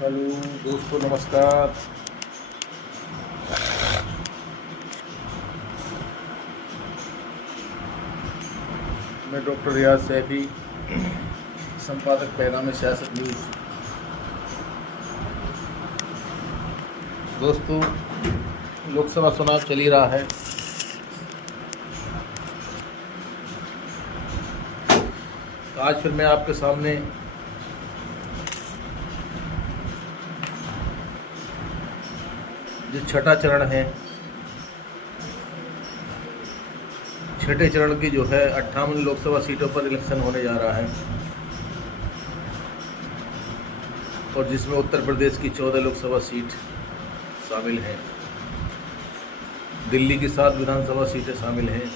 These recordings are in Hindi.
हेलो दोस्तों, नमस्कार। मैं डॉक्टर रियाज सैफी, संपादक पैगाम सियासत न्यूज़। दोस्तों, लोकसभा चुनाव चल ही रहा है। तो आज फिर मैं आपके सामने जो छठा चरण है, छठे चरण की जो है 58 लोकसभा सीटों पर इलेक्शन होने जा रहा है, और जिसमें उत्तर प्रदेश की 14 लोकसभा सीट शामिल हैं, दिल्ली की 7 विधानसभा सीटें शामिल हैं,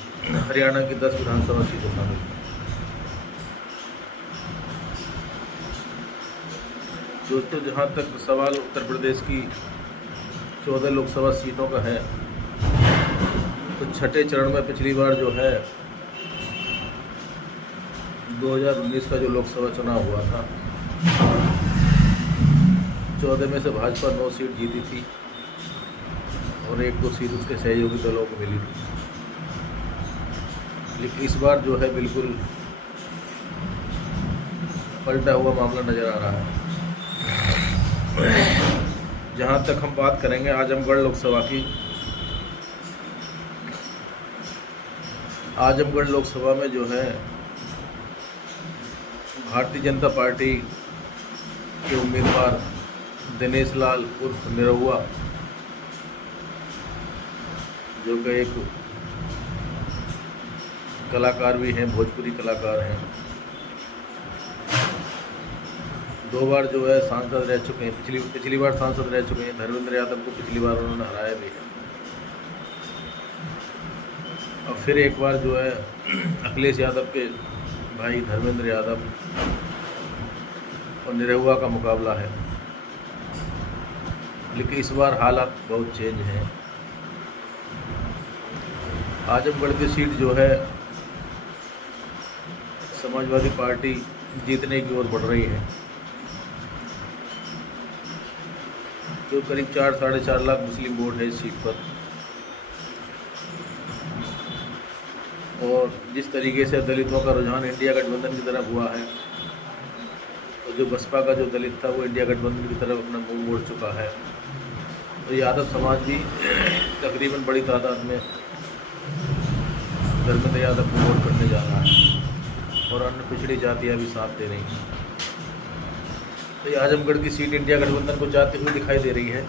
हरियाणा की 10 विधानसभा सीटें शामिल हैं। दोस्तों, जहाँ तक सवाल उत्तर प्रदेश की 14 लोकसभा सीटों का है, तो छठे चरण में पिछली बार जो है 2019 का जो लोकसभा चुनाव हुआ था, 14 में से भाजपा 9 सीट जीती थी और 1-2 सीट उसके सहयोगी दलों को मिली थी। लेकिन इस बार जो है बिल्कुल पलटा हुआ मामला नज़र आ रहा है। जहाँ तक हम बात करेंगे आजमगढ़ लोकसभा की, आजमगढ़ लोकसभा में जो है भारतीय जनता पार्टी के उम्मीदवार दिनेश लाल उर्फ निरहुआ, जो कि एक कलाकार भी हैं, भोजपुरी कलाकार हैं, 2 बार जो है सांसद रह चुके हैं। पिछली बार सांसद रह चुके हैं। धर्मेंद्र यादव को पिछली बार उन्होंने हराया भी है, और फिर एक बार जो है अखिलेश यादव के भाई धर्मेंद्र यादव और निरहुआ का मुकाबला है। लेकिन इस बार हालात बहुत चेंज हैं। आजमगढ़ की सीट जो है समाजवादी पार्टी जीतने की ओर बढ़ रही है, जो करीब 4-4.5 लाख मुस्लिम वोट है इस सीट पर। और जिस तरीके से दलितों का रुझान इंडिया गठबंधन की तरफ हुआ है, तो जो बसपा का जो दलित था वो इंडिया गठबंधन की तरफ अपना मुंह मोड़ चुका है। तो यादव समाज भी तकरीबन बड़ी तादाद में धर्मेंद्र यादव को वोट करने जा रहा है, और अन्य पिछड़ी जातियाँ भी साथ दे रही हैं। तो ये आजमगढ़ की सीट इंडिया गठबंधन को जाती हुई दिखाई दे रही है।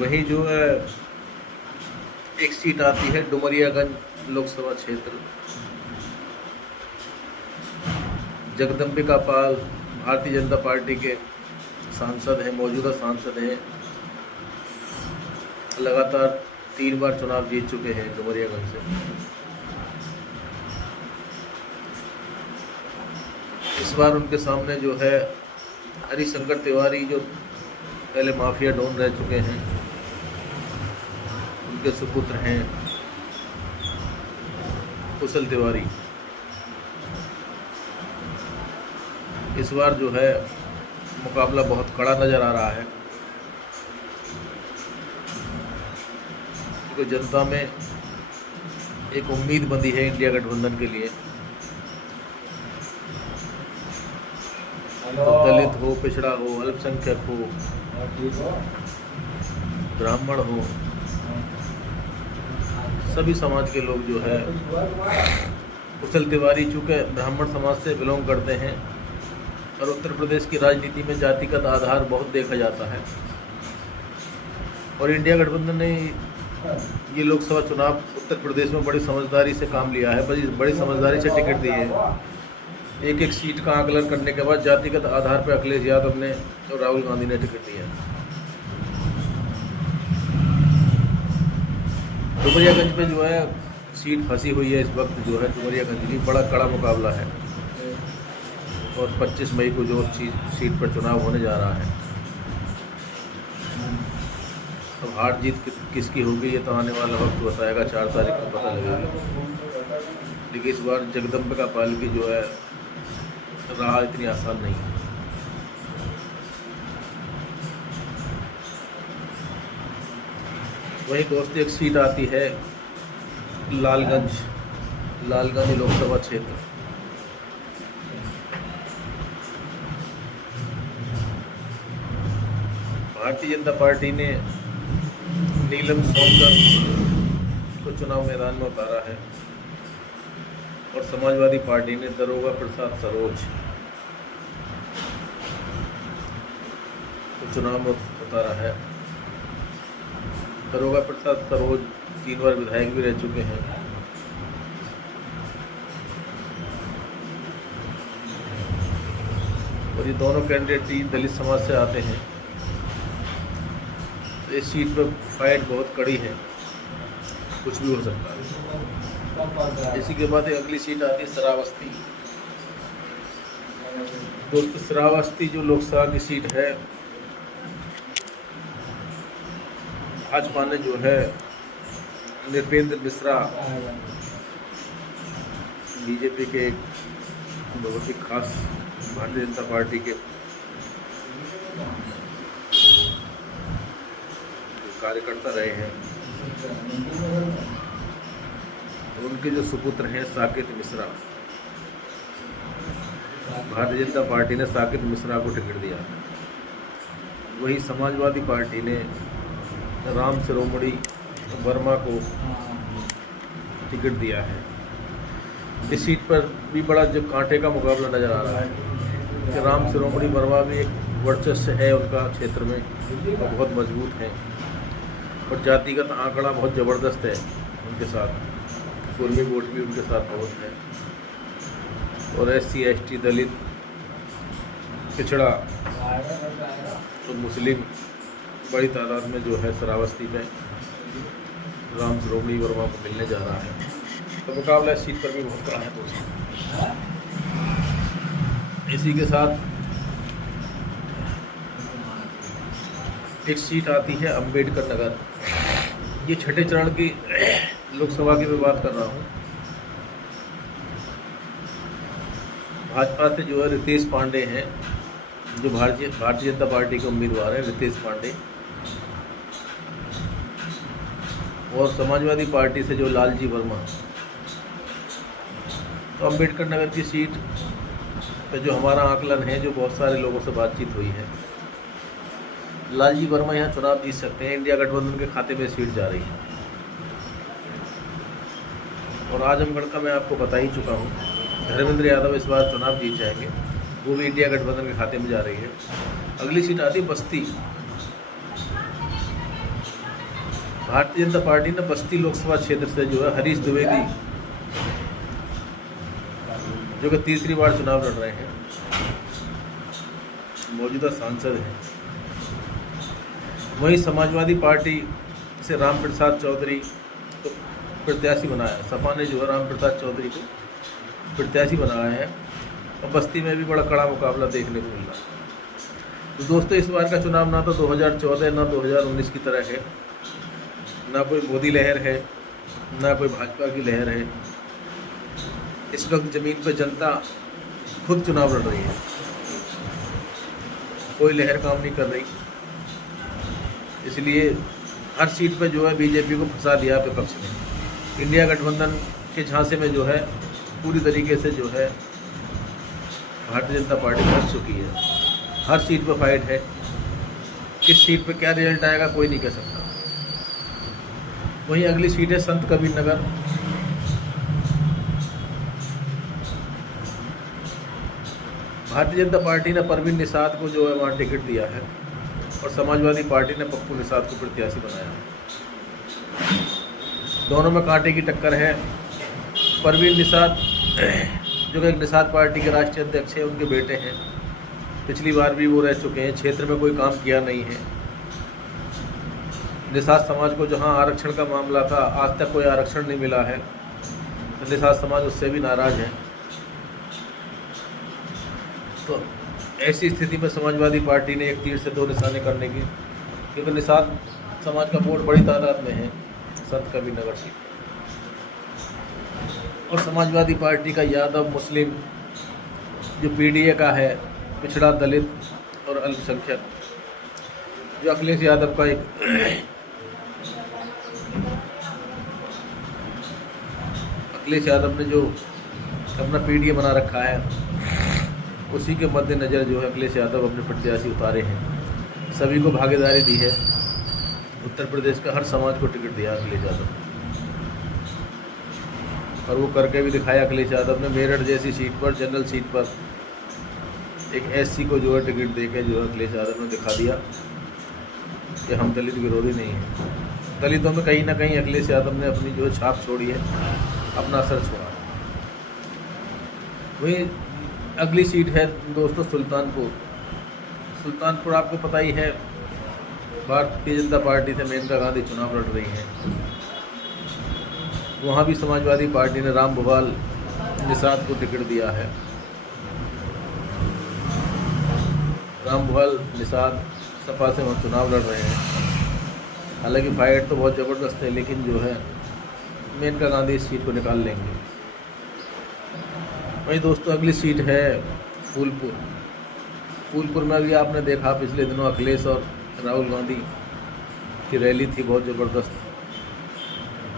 वहीं जो है एक सीट आती है डुमरियागंज लोकसभा क्षेत्र। जगदम्बिका पाल भारतीय जनता पार्टी के सांसद हैं, मौजूदा सांसद हैं, लगातार 3 बार चुनाव जीत चुके हैं डुमरियागंज से। इस बार उनके सामने जो है हरिशंकर तिवारी, जो पहले माफिया डॉन रह चुके हैं, उनके सुपुत्र हैं कुशल तिवारी। इस बार जो है मुकाबला बहुत कड़ा नज़र आ रहा है, क्योंकि जनता में एक उम्मीद बंधी है इंडिया गठबंधन के लिए। तो दलित हो, पिछड़ा हो, अल्पसंख्यक हो, ब्राह्मण हो, सभी समाज के लोग जो है, कुशल तिवारी चूँकि ब्राह्मण समाज से बिलोंग करते हैं, और उत्तर प्रदेश की राजनीति में जातिगत आधार बहुत देखा जाता है, और इंडिया गठबंधन ने ये लोकसभा चुनाव उत्तर प्रदेश में बड़ी समझदारी से काम लिया है, बड़ी समझदारी से टिकट दी है। एक सीट का आकलन करने के बाद जातिगत आधार पर अखिलेश यादव ने और राहुल गांधी ने टिकट दिया। डुमरियागंज पे जो है सीट फंसी हुई है इस वक्त। जो है डुमरियागंज की बड़ा कड़ा मुकाबला है, और 25 मई को जो सीट पर चुनाव होने जा रहा है, अब हार जीत किसकी होगी ये तो आने वाला वक्त बताएगा। 4 तारीख को पता लगेगा। लेकिन इस बार जगदम्बिका पालकी जो है राह इतनी आसान नहीं है। वही दोस्त एक सीट आती है लालगंज लोकसभा क्षेत्र। भारतीय जनता पार्टी ने नीलम सोनकर को चुनाव मैदान में उतारा है और समाजवादी पार्टी ने दरोगा प्रसाद सरोज को चुनाव में उतारा है। दरोगा प्रसाद सरोज 3 बार विधायक भी रह चुके हैं। और ये दोनों कैंडिडेट ही दलित समाज से आते हैं। तो इस सीट पर फाइट बहुत कड़ी है, कुछ भी हो सकता है। इसी के बाद एक अगली सीट आती है श्रावस्ती। दोस्तों श्रावस्ती जो लोकसभा की सीट है, भाजपा ने जो है नृपेंद्र मिश्रा बीजेपी के एक बहुत ही खास भारतीय जनता पार्टी के कार्यकर्ता रहे हैं, उनके जो सुपुत्र हैं साकेत मिश्रा, भारतीय जनता पार्टी ने साकेत मिश्रा को टिकट दिया। वही समाजवादी पार्टी ने राम शिरोमणि वर्मा को टिकट दिया है। इस सीट पर भी बड़ा जो कांटे का मुकाबला नज़र आ रहा है कि राम शिरोमणि वर्मा भी एक वर्चस्व है उनका क्षेत्र में, वो बहुत मजबूत हैं और जातिगत आंकड़ा बहुत ज़बरदस्त है उनके साथ, कुर्मी वोट भी उनके साथ बहुत है। और SC ST दलित पिछड़ा तो मुस्लिम बड़ी तादाद में जो है श्रावस्ती में राम शिरोमणि वर्मा को मिलने जा रहा है। तो मुकाबला इस सीट पर भी बहुत कड़ा है दोस्तों। इसी के साथ एक सीट आती है अंबेडकर नगर। ये छठे चरण की लोकसभा की मैं बात कर रहा हूँ। भाजपा से जो है रितेश पांडे हैं, जो भारतीय जनता पार्टी के उम्मीदवार हैं, रितेश पांडे। और समाजवादी पार्टी से जो लालजी वर्मा। तो अंबेडकर नगर की सीट पे जो हमारा आकलन है, जो बहुत सारे लोगों से बातचीत हुई है, लालजी वर्मा यहाँ चुनाव जीत सकते हैं। इंडिया गठबंधन के खाते में सीट जा रही है। और आजमगढ़ का मैं आपको बता ही चुका हूँ, धर्मेंद्र यादव इस बार चुनाव जीत जाएंगे, वो भी इंडिया गठबंधन के खाते में जा रही है। अगली सीट आती है बस्ती। भारतीय जनता पार्टी ने बस्ती लोकसभा क्षेत्र से जो है हरीश द्विवेदी, जो कि तीसरी बार चुनाव लड़ रहे हैं, मौजूदा सांसद हैं। वहीं समाजवादी पार्टी से राम प्रसाद चौधरी को प्रत्याशी बनाया। सपा ने जो है राम प्रसाद चौधरी को प्रत्याशी बनाया है और बस्ती में भी बड़ा कड़ा मुकाबला देखने को मिल रहा है। तो दोस्तों इस बार का चुनाव ना तो 2014 ना 2019 की तरह है, ना कोई मोदी लहर है, ना कोई भाजपा की लहर है। इस वक्त ज़मीन पर जनता खुद चुनाव लड़ रही है, कोई लहर काम नहीं कर रही। इसलिए हर सीट पर जो है बीजेपी को फंसा दिया विपक्ष ने। इंडिया गठबंधन के झांसे में जो है पूरी तरीके से जो है भारतीय जनता पार्टी फंस चुकी है। हर सीट पर फाइट है, किस सीट पर क्या रिजल्ट आएगा कोई नहीं कह सकता। वहीं अगली सीट है संत कबीर नगर। भारतीय जनता पार्टी ने परवीन निषाद को जो है वहाँ टिकट दिया है और समाजवादी पार्टी ने पप्पू निषाद को प्रत्याशी बनाया है। दोनों में कांटे की टक्कर है। परवीन निषाद जो कि एक निषाद पार्टी के राष्ट्रीय अध्यक्ष हैं, उनके बेटे हैं, पिछली बार भी वो रह चुके हैं, क्षेत्र में कोई काम किया नहीं है। निषाद समाज को जहां आरक्षण का मामला था, आज तक कोई आरक्षण नहीं मिला है, तो निषाद समाज उससे भी नाराज़ है। तो ऐसी स्थिति में समाजवादी पार्टी ने एक तीर से दो निशाने करने की, क्योंकि निषाद समाज का वोट बड़ी तादाद में है संत कबीर नगर सीट। और समाजवादी पार्टी का यादव मुस्लिम, जो पीडीए का है पिछड़ा दलित और अल्पसंख्यक, जो अखिलेश यादव का एक अखिलेश यादव ने जो अपना पीडीए बना रखा है, उसी के मद्देनज़र जो है अखिलेश यादव अपने प्रत्याशी उतारे हैं। सभी को भागीदारी दी है। उत्तर प्रदेश का हर समाज को टिकट दिया अखिलेश यादव, और वो करके भी दिखाया। अखिलेश यादव ने मेरठ जैसी सीट पर, जनरल सीट पर, एक एससी को जो है टिकट देके जो है अखिलेश यादव ने दिखा दिया कि हम दलित विरोधी नहीं हैं। दलितों में कहीं ना कहीं अखिलेश यादव ने अपनी जो है छाप छोड़ी है, अपना असर छोड़ा। वही अगली सीट है दोस्तों सुल्तानपुर। सुल्तानपुर आपको पता ही है, भारतीय जनता पार्टी से मेनका गांधी चुनाव लड़ रही हैं। वहाँ भी समाजवादी पार्टी ने राम भुवाल निषाद को टिकट दिया है। राम भुवाल निषाद सपा से वहाँ चुनाव लड़ रहे हैं। हालांकि फाइट तो बहुत ज़बरदस्त है, लेकिन जो है मेनका गांधी इस सीट को निकाल लेंगे। वही दोस्तों अगली सीट है फूलपुर। फूलपुर में भी आपने देखा पिछले दिनों अखिलेश और राहुल गांधी की रैली थी, बहुत ज़बरदस्त।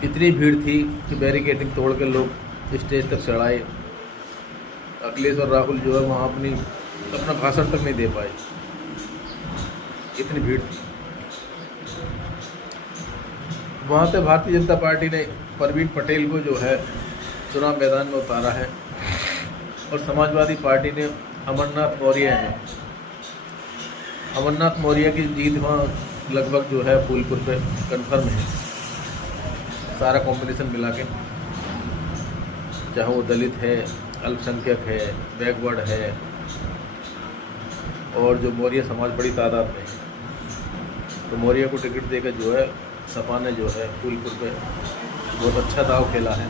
इतनी भीड़ थी कि बैरिकेडिंग तोड़ के लोग स्टेज तक चढ़ाए। अखिलेश और राहुल जो है वहाँ अपना भाषण तक नहीं दे पाए, इतनी भीड़ थी। वहाँ से भारतीय जनता पार्टी ने परवीन पटेल को जो है चुनाव मैदान में उतारा है, और समाजवादी पार्टी ने अमरनाथ मौर्य हैं। अमरनाथ मौर्य की जीत वहाँ लगभग जो है फूलपुर पे कन्फर्म है, सारा कॉम्बिनेशन मिला के, चाहे वो दलित है, अल्पसंख्यक है, बैकवर्ड है, और जो मौर्य समाज बड़ी तादाद में है। तो मौर्य को टिकट देकर जो है सपा ने जो है फूलपुर पे बहुत अच्छा दाव खेला है,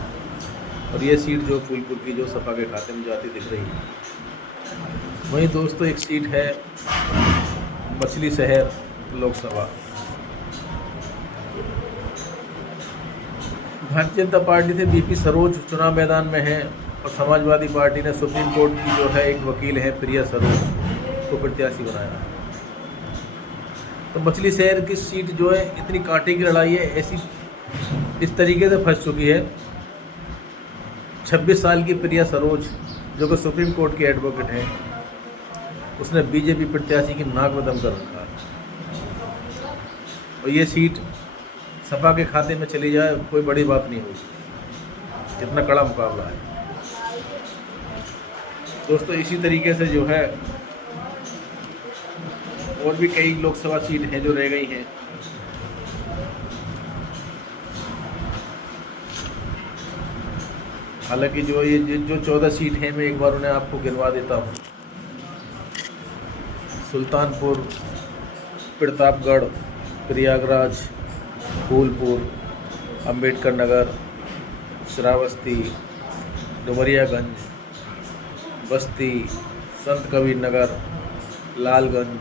और ये सीट जो फूलपुर की जो सपा के खाते में जाती दिख रही है। वहीं दोस्तों एक सीट है मछली शहर लोकसभा। भारतीय जनता पार्टी से बीपी सरोज चुनाव मैदान में है, और समाजवादी पार्टी ने सुप्रीम कोर्ट की जो है एक वकील है प्रिया सरोज को प्रत्याशी बनाया। तो मछली शहर की सीट जो है इतनी कांटे की लड़ाई है, ऐसी इस तरीके से फंस चुकी है। 26 साल की प्रिया सरोज जो कि सुप्रीम कोर्ट की एडवोकेट है, उसने बीजेपी प्रत्याशी की नाक में दम कर रखा है। और ये सीट सपा के खाते में चली जाए कोई बड़ी बात नहीं होगी, इतना कड़ा मुकाबला है दोस्तों। इसी तरीके से जो है और भी कई लोकसभा सीट हैं जो रह गई हैं। हालांकि जो 14 सीट हैं, मैं एक बार उन्हें आपको गिनवा देता हूँ। सुल्तानपुर, प्रतापगढ़, प्रयागराज, फूलपुर, अंबेडकर नगर, श्रावस्ती, डुमरियागंज, बस्ती, संत कबीर नगर, लालगंज,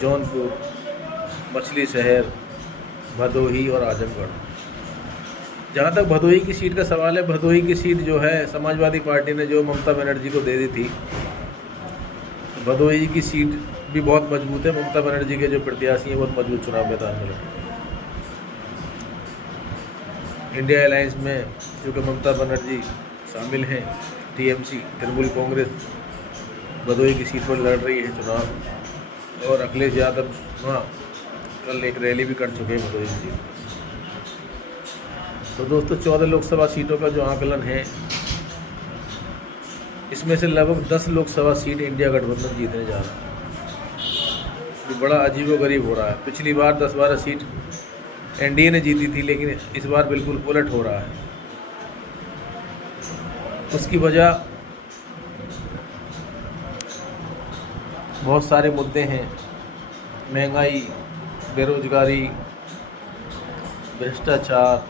जौनपुर, मछली शहर, भदोही और आजमगढ़। जहाँ तक भदोही की सीट का सवाल है, भदोही की सीट जो है समाजवादी पार्टी ने जो ममता बनर्जी को दे दी थी। भदोही की सीट भी बहुत मजबूत है। ममता बनर्जी के जो प्रत्याशी हैं बहुत मजबूत चुनाव मैदान में लड़े। इंडिया अलायंस में चूँकि ममता बनर्जी शामिल हैं, टीएमसी तृणमूल कांग्रेस भदोही की सीट पर लड़ रही है चुनाव, और अखिलेश यादव वहाँ कल एक रैली भी कर चुके हैं भदोही की। तो दोस्तों 14 लोकसभा सीटों का जो आकलन है, इसमें से लगभग 10 लोकसभा सीट इंडिया गठबंधन जीतने जा रहा है। ये बड़ा अजीबोगरीब हो रहा है। पिछली बार 10-12 सीट एनडीए ने जीती थी, लेकिन इस बार बिल्कुल उलट हो रहा है। उसकी वजह बहुत सारे मुद्दे हैं, महंगाई, बेरोजगारी, भ्रष्टाचार,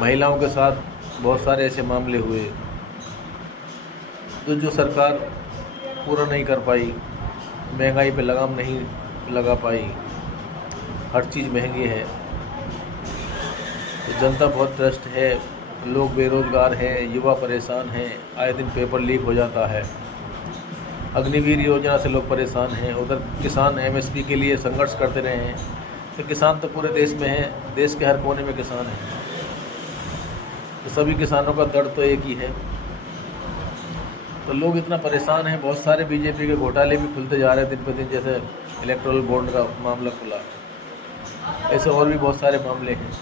महिलाओं के साथ बहुत सारे ऐसे मामले हुए तो जो सरकार पूरा नहीं कर पाई, महंगाई पे लगाम नहीं लगा पाई, हर चीज़ महंगी है। तो जनता बहुत त्रस्त है, लोग बेरोज़गार हैं, युवा परेशान हैं, आए दिन पेपर लीक हो जाता है। अग्निवीर योजना से लोग परेशान हैं। उधर किसान एमएसपी के लिए संघर्ष करते रहे हैं। तो किसान तो पूरे देश में हैं, देश के हर कोने में किसान हैं। तो सभी किसानों का दर्द तो एक ही है। तो लोग इतना परेशान हैं। बहुत सारे बीजेपी के घोटाले भी खुलते जा रहे हैं दिन पर दिन, जैसे इलेक्टोरल बॉन्ड का मामला खुला, ऐसे और भी बहुत सारे मामले हैं।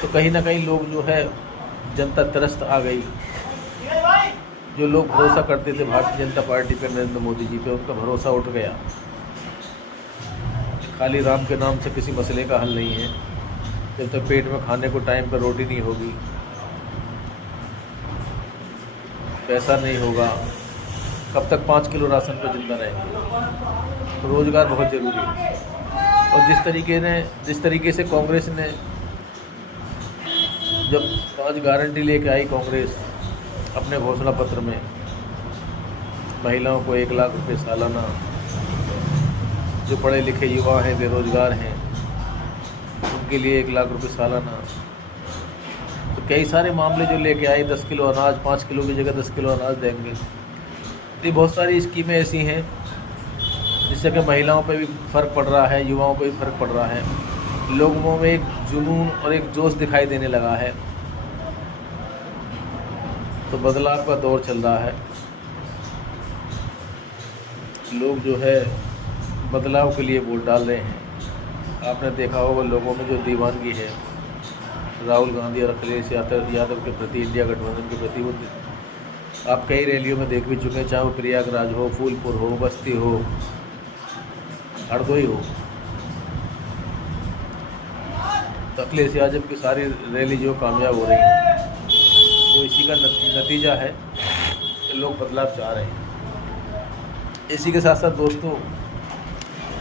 तो कहीं ना कहीं लोग जो है, जनता त्रस्त आ गई। जो लोग भरोसा करते थे भारतीय जनता पार्टी पे, नरेंद्र मोदी जी पे, उनका भरोसा उठ गया। खाली राम के नाम से किसी मसले का हल नहीं है। जब तक पेट में खाने को टाइम पर रोटी नहीं होगी, पैसा नहीं होगा, कब तक 5 किलो राशन पर जिंदा रहेंगे। तो रोज़गार बहुत ज़रूरी है। और जिस तरीके से कांग्रेस ने जब 5 गारंटी लेके आई कांग्रेस अपने घोषणा पत्र में, महिलाओं को 1 लाख रुपये सालाना, जो पढ़े लिखे युवा हैं, बेरोज़गार हैं, उनके लिए 1 लाख रुपये सालाना। तो कई सारे मामले जो लेके आई, 10 किलो अनाज, 5 किलो की जगह 10 किलो अनाज देंगे। तो बहुत सारी स्कीमें ऐसी हैं जिससे कि महिलाओं पे भी फ़र्क पड़ रहा है, युवाओं पे भी फ़र्क पड़ रहा है। लोगों में एक जुनून और एक जोश दिखाई देने लगा है। तो बदलाव का दौर चल रहा है। लोग जो है बदलाव के लिए वोट डाल रहे हैं। आपने देखा होगा लोगों में जो दीवानगी है राहुल गांधी और अखिलेश यादव के प्रति, इंडिया गठबंधन के प्रति, वो आप कई रैलियों में देख भी चुके हैं, चाहे वो प्रयागराज हो, फूलपुर हो, बस्ती हो, हरदोई हो। तो अखिलेश यादव की सारी रैली जो कामयाब हो रही है, तो इसी का नतीजा है कि लोग बदलाव चाह रहे हैं। इसी के साथ साथ दोस्तों,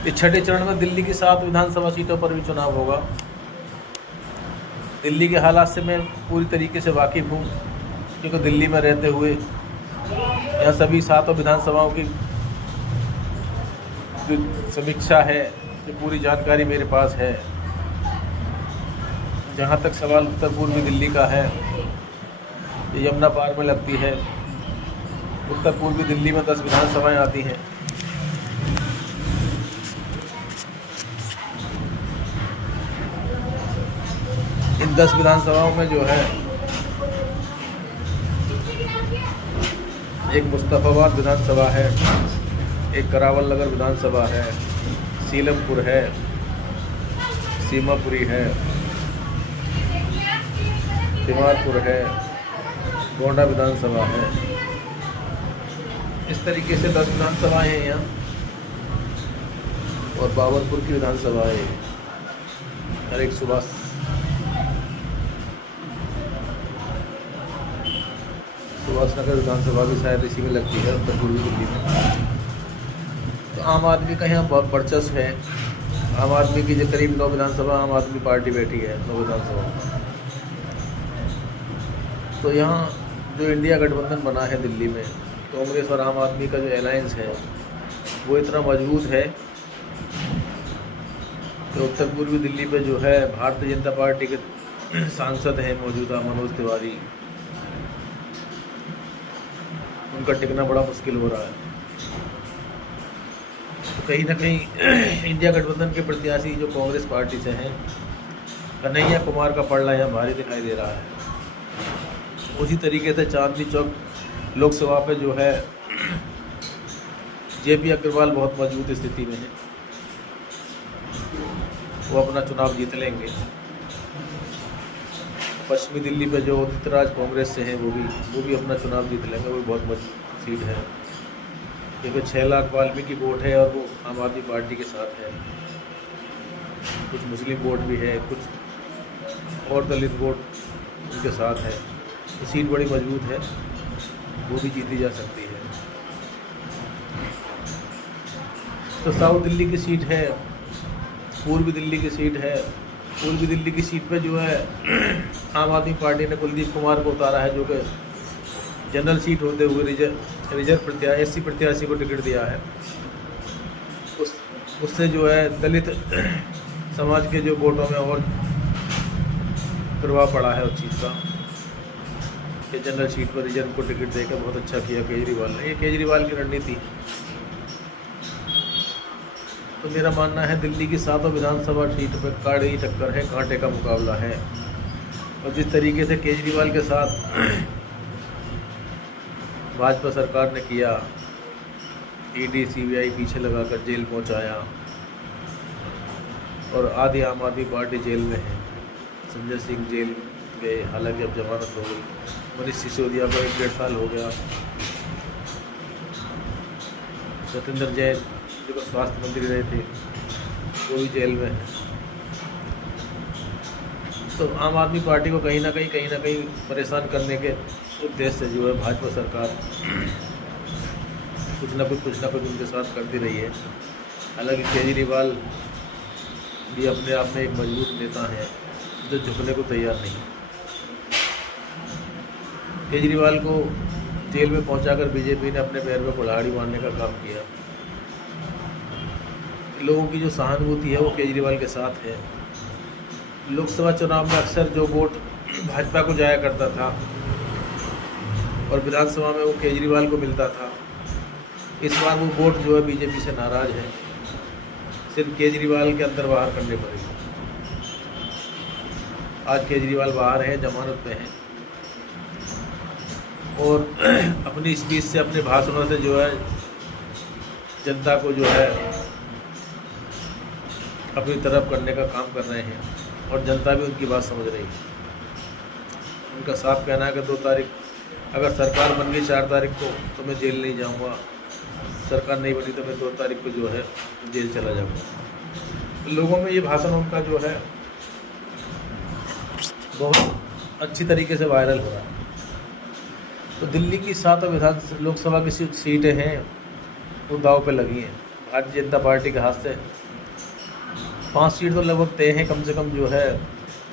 इस छठे चरण में दिल्ली की 7 विधानसभा सीटों पर भी चुनाव होगा। दिल्ली के हालात से मैं पूरी तरीके से वाकिफ़ हूँ, क्योंकि दिल्ली में रहते हुए यहाँ सभी 7 विधानसभाओं की जो समीक्षा है, जो पूरी जानकारी मेरे पास है। जहाँ तक सवाल उत्तर पूर्वी दिल्ली का है, ये यमुना पार में लगती है। उत्तर पूर्वी दिल्ली में 10 विधानसभाएं आती हैं। इन 10 विधानसभाओं में जो है, एक मुस्तफ़ाबाद विधानसभा है, एक करावल नगर विधानसभा है, सीलमपुर है, सीमापुरी है, तिमारपुर है, गोंडा विधानसभा है। इस तरीके से 10 विधानसभाएं हैं यहाँ, और बाबरपुर की विधानसभा है, और एक सुभाष नगर विधानसभा भी शायद इसी में लगती है, उत्तर पूर्वी दिल्ली में। तो आम आदमी का यहाँ बहुत वर्चस्व है। आम आदमी की जो करीब 9 विधानसभा आम आदमी पार्टी बैठी है, 9 विधानसभा। तो यहाँ जो इंडिया गठबंधन बना है दिल्ली में, कांग्रेस और आम आदमी का जो अलायंस है, वो इतना मजबूत है कि उत्तर पूर्वी दिल्ली पे जो है भारतीय जनता पार्टी के सांसद हैं मौजूदा मनोज तिवारी, उनका टिकना बड़ा मुश्किल हो रहा है। तो कहीं ना कहीं इंडिया गठबंधन के प्रत्याशी जो कांग्रेस पार्टी से हैं, कन्हैया कुमार का पलड़ा यहाँ भारी दिखाई दे रहा है। उसी तरीके से चांदनी चौक लोकसभा पे जो है जेपी अग्रवाल बहुत मजबूत स्थिति में है, वो अपना चुनाव जीत लेंगे। पश्चिमी दिल्ली पे जो उदित राज कांग्रेस से हैं, वो भी अपना चुनाव जीत लेंगे, वो भी बहुत मजबूत सीट है, क्योंकि 6 लाख वाल्मीकि वोट है और वो आम आदमी पार्टी के साथ है। कुछ मुस्लिम वोट भी है, कुछ और दलित वोट उनके साथ है। तो सीट बड़ी मजबूत है, वो भी जीती जा सकती है। तो साउथ दिल्ली की सीट है, पूर्वी दिल्ली की सीट है। पूर्वी दिल्ली की सीट पे जो है आम आदमी पार्टी ने कुलदीप कुमार को उतारा है, जो कि जनरल सीट होते हुए रिजर्व प्रत्याशी, SC प्रत्याशी को टिकट दिया है। उससे जो है दलित समाज के जो वोटों में और प्रभाव पड़ा है उस चीज़ का कि जनरल सीट पर रिजर्व को टिकट देकर बहुत अच्छा किया केजरीवाल ने। ये केजरीवाल की रणनीति। तो मेरा मानना है दिल्ली की 7 विधानसभा सीट पर कड़ी टक्कर है, कांटे का मुकाबला है। और जिस तरीके से केजरीवाल के साथ भाजपा सरकार ने किया, ईडी सीबीआई पीछे लगाकर जेल पहुंचाया और आधी आम आदमी पार्टी जेल में है। संजय सिंह जेल गए, हालांकि अब जमानत हो गई। मनीष सिसोदिया को 1-1.5 साल हो गया। सत्येंद्र जैन जो स्वास्थ्य मंत्री रहे थे वो भी जेल में है। तो आम आदमी पार्टी को कहीं ना कहीं परेशान करने के उद्देश्य से जो है भाजपा सरकार कुछ ना कुछ उनके साथ करती रही है। हालांकि केजरीवाल भी अपने आप में एक मजबूत नेता है जो झुकने को तैयार नहीं। केजरीवाल को जेल में पहुंचाकर बीजेपी ने अपने पैर में कुल्हाड़ी मारने का काम किया। लोगों की जो सहानुभूति है वो केजरीवाल के साथ है। लोकसभा चुनाव में अक्सर जो वोट भाजपा को जाया करता था और विधानसभा में वो केजरीवाल को मिलता था, इस बार वो वोट जो है बीजेपी से नाराज़ है। सिर्फ केजरीवाल के अंदर बाहर करने पड़ेगा। आज केजरीवाल बाहर है, जमानत पे है और अपनी स्पीच से, अपने भाषणों से जो है जनता को जो है अपनी तरफ करने का काम कर रहे हैं और जनता भी उनकी बात समझ रही है। उनका साफ कहना है कि 2 तारीख अगर सरकार बन गई 4 तारीख को तो मैं जेल नहीं जाऊंगा, सरकार नहीं बनी तो मैं 2 तारीख को जो है जेल चला जाऊंगा। लोगों में ये भाषण उनका जो है बहुत अच्छी तरीके से वायरल हो रहा है। तो दिल्ली की 7 लोकसभा की सीटें हैं वो दाव पे लगी हैं भारतीय जनता पार्टी के हाथ से। 5 सीट तो लगभग तय हैं, कम से कम जो है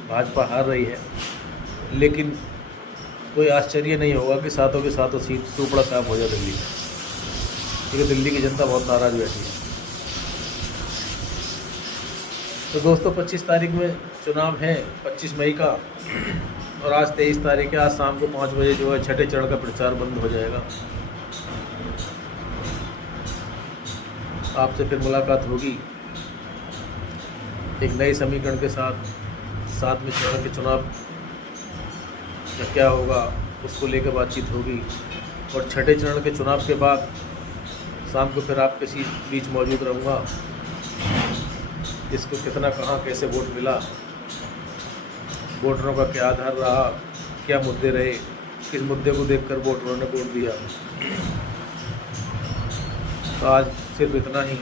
भाजपा हार रही है। लेकिन कोई आश्चर्य नहीं होगा कि 7 के 7 सीट सुपड़ा साफ हो जाए दिल्ली में, क्योंकि दिल्ली की जनता बहुत नाराज़ बैठी है। तो दोस्तों 25 तारीख में चुनाव है, 25 मई का, और आज 23 तारीख है। आज शाम को 5 बजे जो है छठे चरण का प्रचार बंद हो जाएगा। आपसे फिर मुलाकात होगी एक नए समीकरण के साथ। 7वें चरण के चुनाव में क्या होगा उसको लेकर बातचीत होगी और छठे चरण के चुनाव के बाद शाम को फिर आपके बीच मौजूद रहूँगा। इसको कितना, कहाँ, कैसे वोट मिला, वोटरों का क्या आधार रहा, क्या मुद्दे रहे, किस मुद्दे को देखकर वोटरों ने वोट दिया। तो आज सिर्फ इतना ही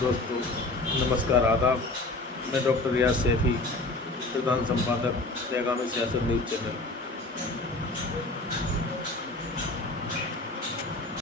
दोस्तों। नमस्कार, आदाब। मैं डॉक्टर रियाज सैफी, प्रधान संपादक पैगाम सियासत न्यूज़ चैनल।